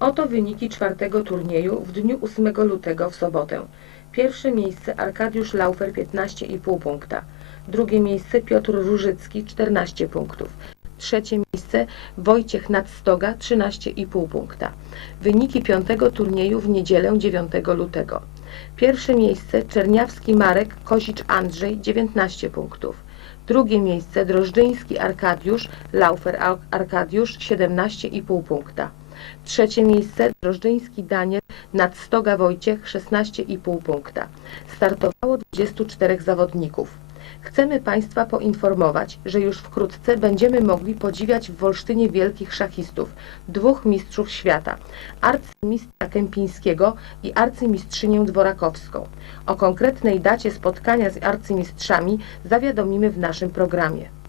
Oto wyniki czwartego turnieju w dniu 8 lutego w sobotę. Pierwsze miejsce Arkadiusz Laufer 15,5 punkta. Drugie miejsce Piotr Różycki 14 punktów. Trzecie miejsce Wojciech Nadstoga 13,5 punkta. Wyniki piątego turnieju w niedzielę 9 lutego. Pierwsze miejsce Czerniawski Marek Kozicz Andrzej 19 punktów. Drugie miejsce Drożdżyński Arkadiusz Laufer Ar- Arkadiusz 17,5 punkta. Trzecie miejsce Drożdżyński Daniel Nadstoga Wojciech 16,5 punkta. Startowało 24 zawodników. Chcemy Państwa poinformować, że już wkrótce będziemy mogli podziwiać w Wolsztynie wielkich szachistów, dwóch mistrzów świata, arcymistrza Kępińskiego i arcymistrzynię Dworakowską. O konkretnej dacie spotkania z arcymistrzami zawiadomimy w naszym programie.